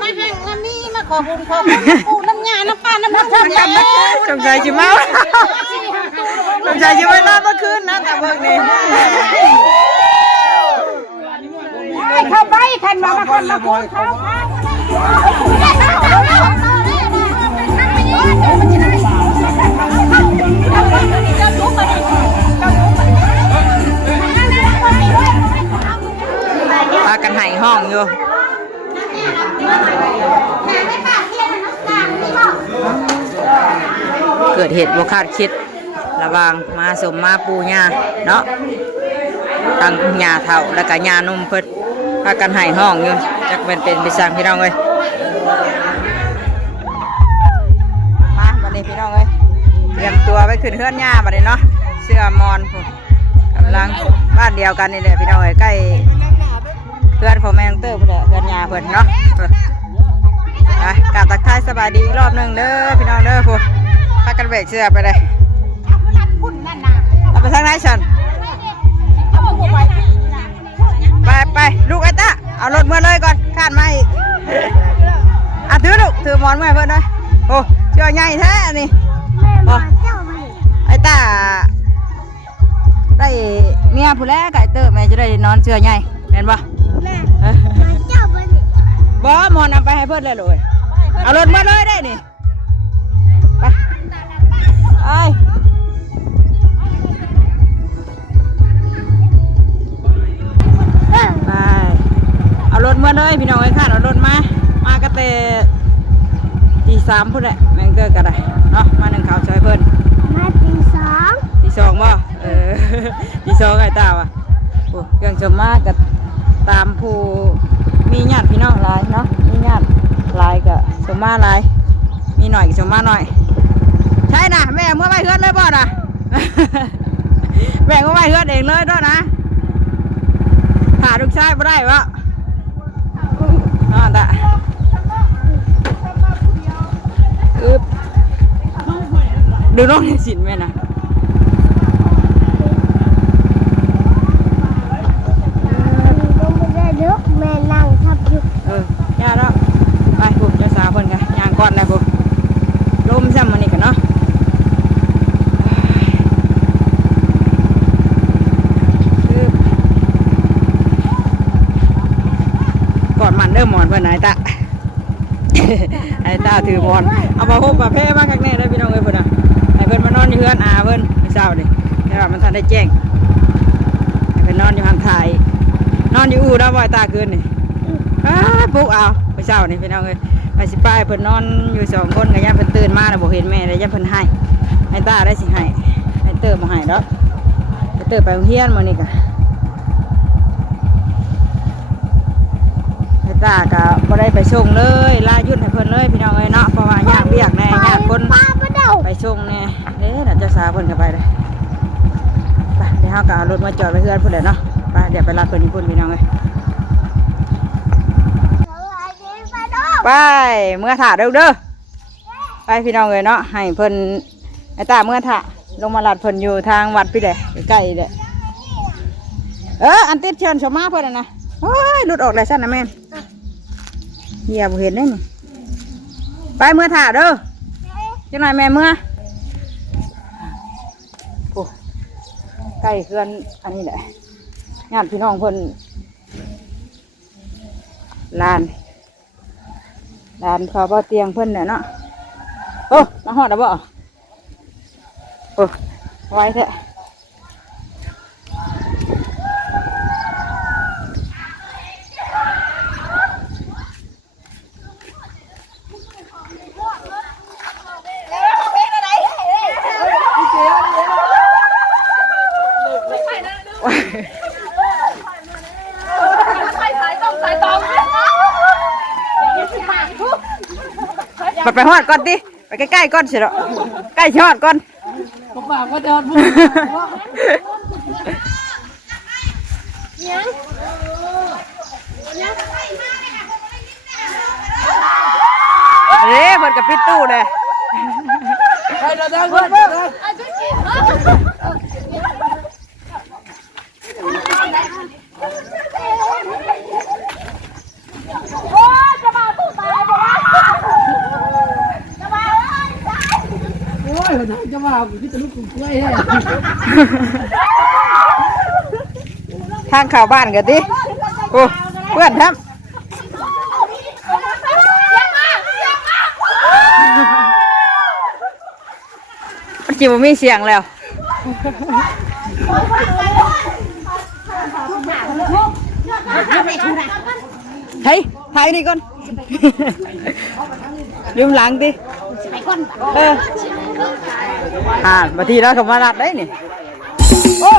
มาให้น้ำนี่มาขอบุญขอปูน้ำยาน้ำปลาน้ำมันจงใจชิมาจงใจชิมานอนเมื่อคืนนะแต่เบิกนี่เข้าไปขันมาขันมาปูเขาพากันหายห้องอยู่เกิดเหตุบ่คาดคิดระวังมาสมมาปูญาเนาะตั้งญาเฒ่าแล้วก็ญานุ่มเพิ่นพากันหายห้องอยู่จักเป็นไปสร้างพี่น้องเอ้ยมาบัดนี้พี่น้องเอ้ยเตรียมตัวไปขึ้นเฮือนญาบัดนี้เนาะเสื้อมอนพุ่นกำลังบ้านเดียวกันนี่แหละพี่น้องเอ้ยใกล้เพื่อนของแม่น้องเตอร์พุ่นแหละเพื่อนญาเพิ่นเนาะกราบทักทายสบายดีอีกรอบนึงเด้อพี่น้องเด้อพุ่นพากันแบกเสื้อไปเลยเอาไปทางไหนฉันไปลูกไอ้ตาเอารถมาเลยก่อนคาดมาอีกถือลูกถือหมอนมาเพื่อนด้วยโอ้เสื้อใหญ่แท้นี่ไอ้ตาได้เมียผู้แรกไก่เตอร์แม่จะได้นอนเสื้อใหญ่เห็นปะบ่หมอนเอาไปให้เพื่อนเลยเอารถมาเลยได้นี่ไปไปเอารถมาเลยพี่น้องไอ้ข้าเอารถมาก็เตะตีสามพุ่นแหละแมงเกอร์กันได้เนาะมาหนึ่งข่าวช่วยเพิ่นมาตีสองบ่ตีสองไอ้ตาวะโอ้เครื่องชมมากับตามผู้มีญาติพี่น้องหลายเนาะมีญาติหลายกับชมมาหลายมีหน่อยกับชมมาหน่อยใช่นะแม่เมื่อไปเฮือนเลยบ่นะแม่ก็ไปเฮือนเองเลยด้วยนะหาลูกชายไม่ได้วะแต่ดูน้องในสินแม่นะแม่นั่งทับอยู่ย่าแล้วไปปุ๊บจะสาวเพิ่นกันย่างก้อนแล้วปุ๊บลมซ้ำมันนี่กันเนาะก่อนมันเริ่มหมอนเพื่อนไอ้ตาไอ้ตาถือหมอนเอามาพบกับเพ่มาข้างในได้พี่น้องเอ้ยเพื่อนไอ้เพื่อนมานอนอยู่เพื่อนเพื่อนไม่เศร้าดิแต่ว่ามันทันได้แจ้งไอ้เพื่อนนอนอยู่ห่างถ่ายนอนอยู่อู่ได้บ่อยตาคืนนี่ปุ๊กเอาไม่เศร้านี่พี่น้องเอ้ยไปสิป้ายเพื่อนนอนอยู่สองคนกับย่าเพื่อนตื่นมาแล้วบอกเห็นแม่เลยย่าเพื่อนให้ไอ้ตาได้สิให้ไอ้เติมมาให้แล้วไอ้เติมไปโรงเรียนมานี่กะตาก็บ่ได้ไปส่งเลยลายุ่นให้เพิ่นเลยพี่น้องเอ้ยเนาะเพราะว่าญาติเบียกแน่ญาติคนไปส่งแน่เด้อเจ้าสาวเพิ่นก็ไปเลยไปเดี๋ยวเฮาก็เอารถมาจอดไว้เฮือนเพิ่นเลยเนาะไปเดี๋ยวไปรับเพิ่นอีกพุ่นพี่น้องเอ้ยไปเมื่อถ่าเด้อไปพี่น้องเอ้ยเนาะให้เพิ่นไอ้ตาเมื่อถ่าลงมาลัดเพิ่นอยู่ทางวัดพี่แหละใกล้ๆเด้อันติดเชิญชมมาเพิ่นนะโอ้ยหลุดออกเลยสั้นนะแม่เหี้ยบ่เห็นได้นี่ไปเมื่อถ่าเด้อจังหน่อยแม่เมื่อโอ้ใกล้เพื่อนอันนี้แหละญาติพี่น้องเพิ่นลานเขาบ่เตียงเพิ่นเนี่ยเนาะโอ้มาหอดแล้วบ่โอ้ไว้แท้ไปหอดก่อนดิไปใกล้ๆก่อนเสียหรอใกล้ชอดก่อนปากก็จอดเฮ้ยเปิดกับปิดตู้เลยโอ้จะมาตู้ตาย ทางเข้าบ้านกันดิโอ้เพื่อนครับมันจิบมีเสียงแล้วเฮ้ยถ่ายนี่ก่อนลืมหลังดิบางทีเราสมมารัดได้นี่โอ้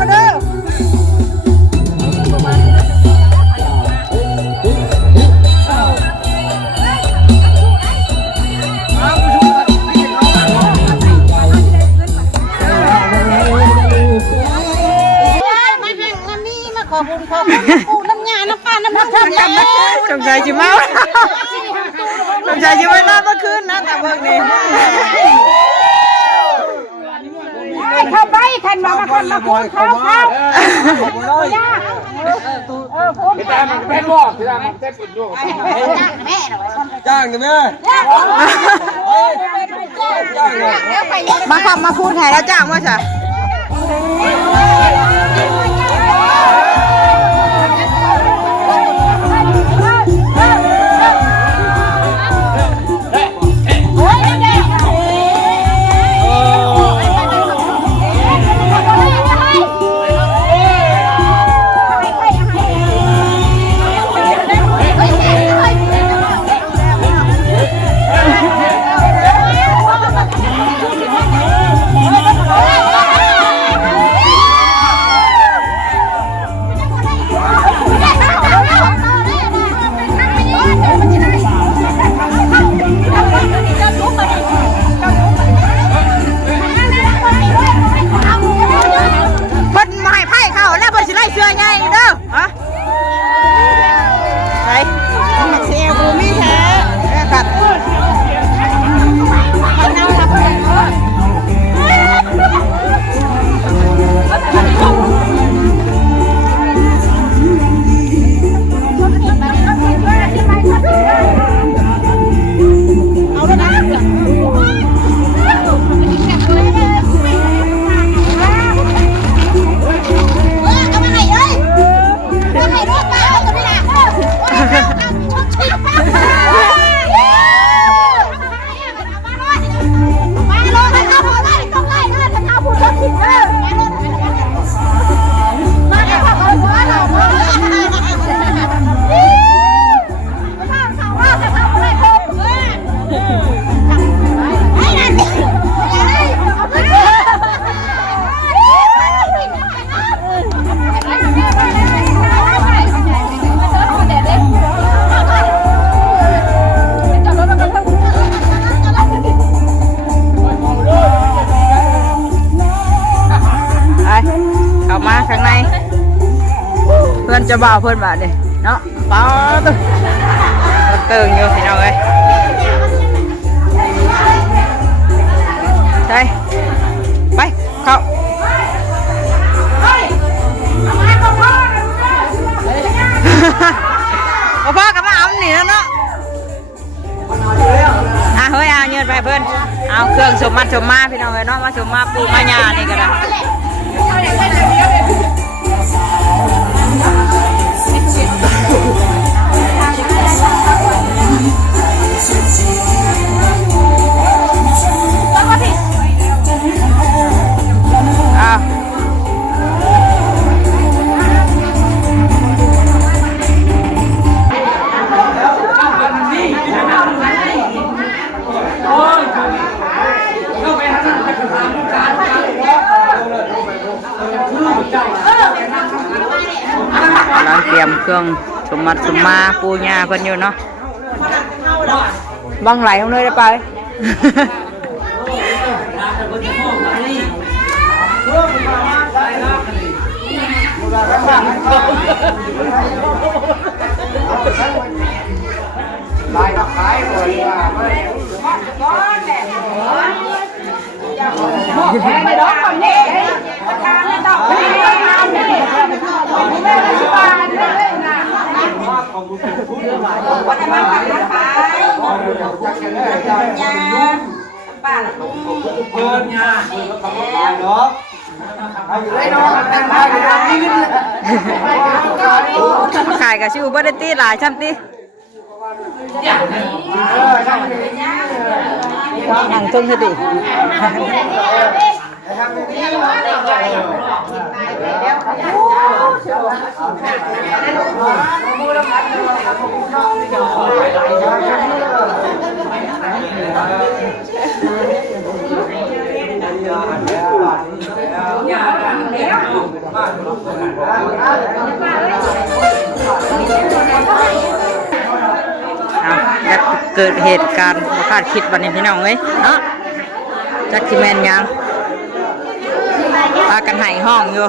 มาเด้อขอบคุณปูน้ำยาน้ำปลาน้ำมันจงใจจิ๋มเอาจงใจจิ๋มไว้นอนเมื่อคืนนะแต่เมื่อนี้เข้าไปขันมาคนมาพูดเข้าพี่ตามันเป็นบ่พี่ตามันเป็นปุ่นอยู่จ้างได้ไหมมาขับมาพูดแทนแล้วจ้างว่าจ้ะจะบ่าวเพื่อนบาทเลยเนาะป้าตึ้งตึงอยู่พี่น้องเอ้ยไปไปเข้าพ่อกับมาเอาหนีแล้วเนาะเฮ้ยเงินไปเพื่อนเอาเครื่องสมมัดสมมาพี่น้องเอ้ยเนาะมาสมมาปูมาหยานี่ก็ได้เราเตรียมเครื่องสมมัดสมมาปูญาเพิ่นอยู่เนาะบังไหลของเลยได้ไปลายกับขายก่อนไม่ดอกก่อนนี่ราคาไม่ดอก มาขับรถไปยาป้าลุง เดินยาเนาะไอ้น้องแต่งผ้าอยู่ตรงนี้ ขายกับชิวบ่ได้ตีหลายช่ำตีนั่งทนสติเกิดเหตุการณ์บ่คาดคิดวันนี้พี่น้องเอ้ยเนาะจักสิแม่นยังพากันให้ห้องอยู่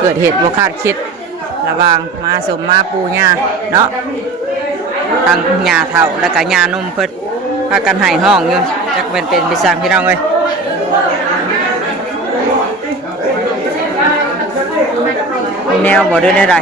เกิดเหตุบ่คาดคิดระหว่างมาสมมาปูย่าเนาะทางย่าเฒ่าแล้วก็ย่านุ่มเพิ่นพากันให้ห้องอยู่จักเป็นไปสร้างพี่น้องเอ้ยแนวบ่เดินได้ไร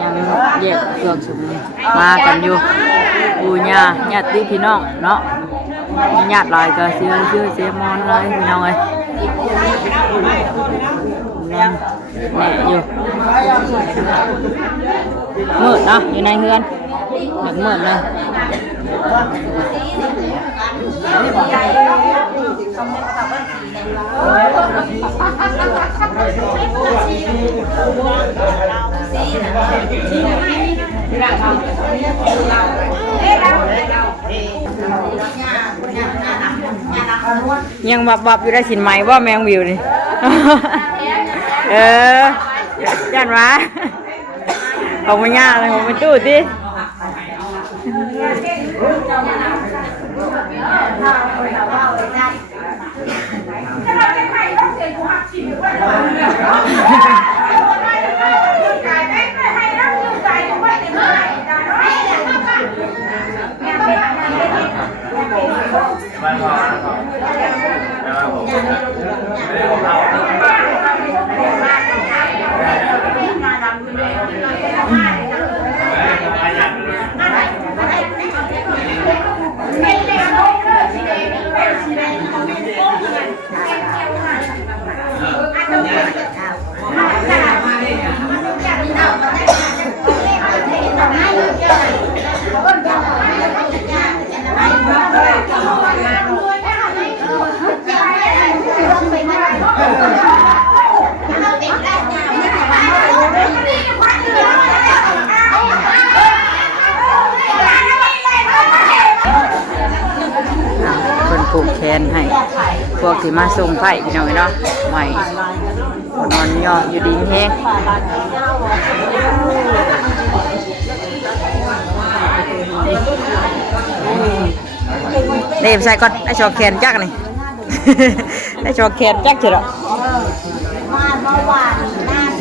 ยังแยกเครื่องสมมากันอยู่ปูญาญาติพี่น้องเนาะญาติลายก็เสียมอนเลยพี่น้องเอ้ยแน่อยู่มืดเนาะอยู่ในเฮือนแบบมืดเลยยังบับอยู่ได้สินไหมว่าแมงวิวนี่ยันวะเอามาย่าเลยเอามาตู้ดิผูกแขนให้พวกที่มาส่งไผ่พี่น้องเนาะใหม่นอนย่ออยู่ดีแห้งเดี๋ยวใส่ก่อนไอ้ชอแขนจักนี่ ไอ้ชอแขนจักเถอะมาเมื่อวานนั่น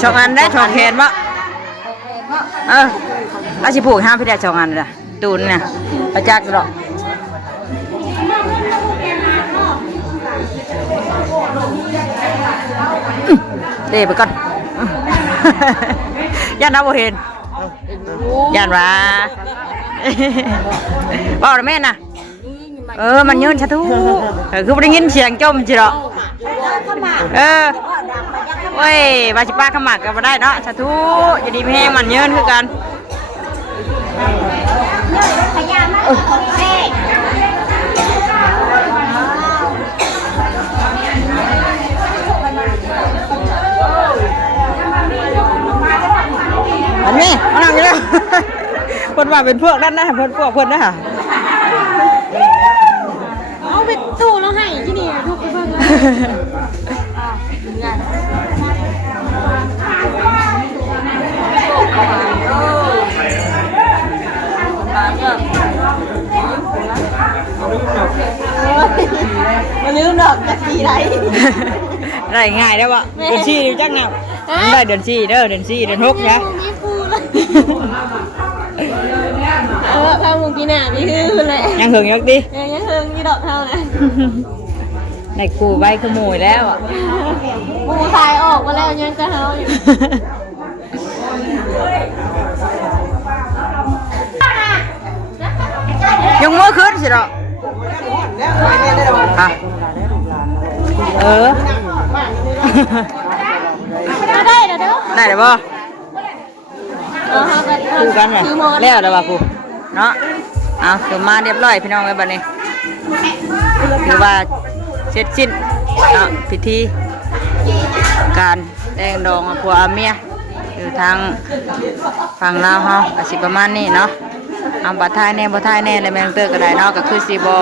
ช่องอันได้ช่องแขนวะอาชิผูกห้ามพี่ได้ช่องอันเลยตูนเนี่ยประจักษ์หรอกเดี๋ยวไปก่อนย่านน้ำโบเห็นย่านว่า บอกเลยแม่น่ะมันยืนชะทุคือไม่ได้ยินเสียงจมจีหรอโอ้ยบาชิป้าขมักก็มาได้เนาะชะทุจะดีไม่แห้งมันยืนคือกันอันนี้มานั่งกันแล้วคนว่าเป็นพวกนั้นนะเพื่อนพวกเพื่อนนะเอาไปตู้แล้วให้ที่นี่ทุกเพิ่งมาลืมดอกจะกี่ไรได้ง่ายได้ปะเดือนสี่จังแนวได้เดือนสี่เด้อเดือนสี่เดือนหกนะข้าวมุงกินหนาพี่คือเลยยังหึงยักดิยังหึงยี่ดอกเท่านะในกูใบขโมยแล้วอ่ะกูทายออกมาแล้วยังก็เท้าอยู่ยังมือขึ้นสิหรอได้เด้อได้เลยป่ะคู่กันเลยแล้วเดี๋ยวว่ากูเนาะเอาถึงมาเรียบร้อยพี่น้องไว้บัดนี้คือว่าเสร็จสิ้นเนาะพิธีการแต่งดองผัวเมียอยู่ทางฝั่งลาวเฮาก็สิประมาณนี้เนาะเอาบัตรท้ายแน่บัตรท้ายแน่เลยแมงเตอร์ก็ได้เนาะก็คือสิบ่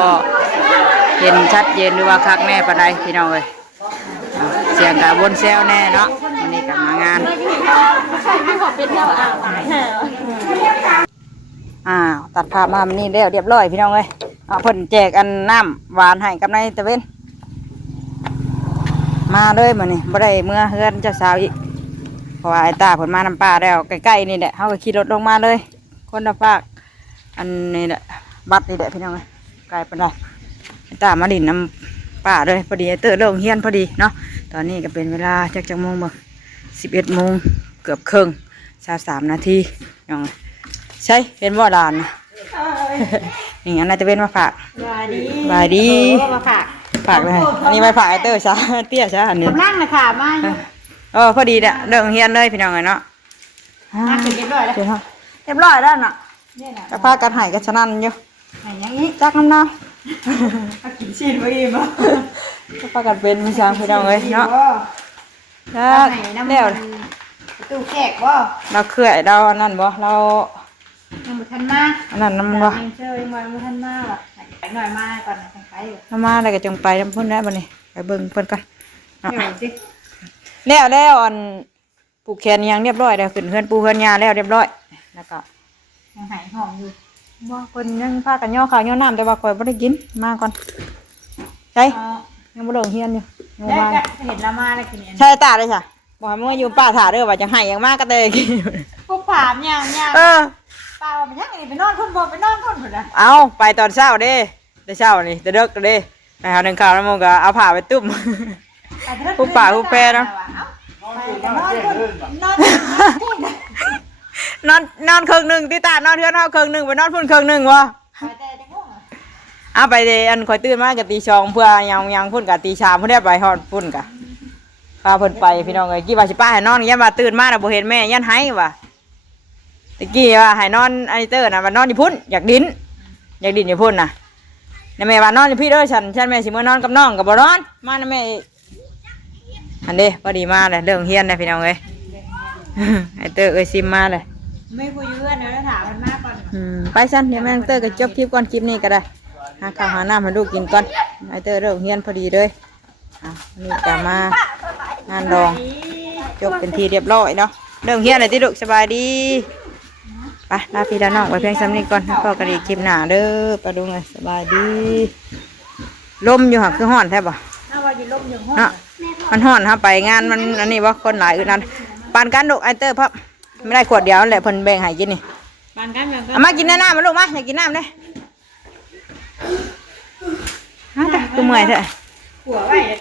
เห็นชัดเจนหรือว่าคักแน่ปานใดพี่น้องเอ้ยเสียงกับบนเซลแน่เนาะวันนี้กลับมางานตัดภาพมามันนี่เรียบร้อยพี่น้องเอ้ยเพิ่นแจกอันน้ำหวานให้กับนายตะเวนมาเลยมื้อนี้บ่ได้เมื่อเฮือนเจ้าสาวอีกเพราะว่าไอ้ตาเพิ่นมาน้ำป่าแล้วใกล้ๆนี่แหละเฮาก็ขี่รถลงมาเลยคนละฝากอันนี้แหละบัดนี่แหละพี่น้องเอ้ยไกลปานใดไอ้ตามาดินน้ำป่าเลยพอดีไอ้เตอร์เลิกเฮียนพอดีเนาะตอนนี้ก็เป็นเวลาจักโมงบ่11 โมงเกือบครึ่ง23 นาทียังใช่เป็นบ่อดานนะอย่างนั้นนายตะเวนมาฝากบายดีมาฝากเลยอันนี้มาฝากไอเตอร์ซะเตี้ยซะอันนี้กำลังนะค่ะมาพอดีเนี่ยเรื่องเฮียนเลยพี่น้องเลยเนาะเรียบร้อยแล้วเรียบร้อยแล้วน่ะกระพากันหายกันชนันอยู่อย่างนี้จักน้ำหน้ากินชีสไว้อีกบ่กระพากันเป็นพี่ช้างพี่น้องเลยเนาะแล้วตู้แขกบ่เราเคลื่อยเราอันนั้นบ่เรายังบ่ทันมาอันนั้นน้ำบ่ยังเจอยังบ่ทันมาว่ะหน่อยมาก่อนนะไปอยู่มาอะไรก็จงไปน้ำพุ่นได้บ่นี่ไปเบิ่งเพิ่นกันแล้วอันปลูกแขนยังเรียบร้อยแล้วขึ้นเฮือนปูเฮือนยาแล้วเรียบร้อยแล้วก็ยังหายหอมอยู่บ่คนยังพากันย่อข้าวย่อน้ำแต่ว่าข่อยบ่ได้กินมาก่อนใช่ยังบ่ลงเฮียนอยู่ได้เห็นละมาแล้วกินใช่ตาเลยจ้ะบอกให้มึงอยู่ป้าถ่าเด้อว่าจะให้ยังมากก็เตะกินพวกผามยังป้าว่ามันยังไงไปนอนคนบ่ไปนอนคนพุ่นน่ะเอาไปตอนเช้าเด้แต่เช้านี่แต่เด็กเด้ไปหาหนึ่งข้าวแล้วมึงก็เอาผ้าไปตุ้มผู้ป่าผู้แพร่เนาะนอนครึ่งหนึ่งที่ตานอนเทือนเอาครึ่งหนึ่งไปนอนพุ่นครึ่งหนึ่งวะเอาไปเดอันคอยตื่นมากับตีชองเพื่อยังพุ่นกับตีชามเพื่อได้ไปฮอดพุ่นกับพาเพิ่นไปพี่น้องเลยกี่ว่าสิป้าให้นอนยันว่าตื่นมาแล้วบ่เห็นแม่ยันให้ว่ะตะกี้ว่าให้นอนไอเตอร์น่ะว่านอนอยู่พุ่นอยากดิ้นอยู่พุ่นน่ะในแม่ว่านอนอยู่พี่เด้อฉันแม่สิมื้อนอนกับน้องกับบ่นอนมานะแม่อันเด้พอดีมาเลยเรื่องเฮียนนะพี่น้องเอ้ยไอเตอร์ซิมมาเลยไม่คุยเพื่อนแล้วถามมันมากก่อนไปสั้นเดี๋ยวแม่เตอร์ก็จบคลิปก่อนคลิปนี้ก็ได้หาข้าวหาน้ำมาดูกินก่อนไอเตอร์เรื่องเฮียนพอดีเลยนี่จะมางานดองจบเป็นทีเรียบร้อยเนาะเรื่องเฮียนอะไรที่ลูกสบายดีไปลาพี่ลาน้องไปเพียงซ้ำนี้ก่อนก็กระดิ่งคลิปหนาเด้อไปดูเลยสบายดีลมอยู่ห่างคือห่อนแทบบ่มันห่อนฮะไปงานมันอันนี้ว่าคนหลายอื่นนั้นปานกันลูกไอเตอร์พับไม่ได้ขวดเดียวแหละเพิ่นแบ่งให้กินนี่ปานกันมากินน้ำมาลูกมาอยากกินน้ำเลยฮะแต่ตัวเมื่อยเถอะ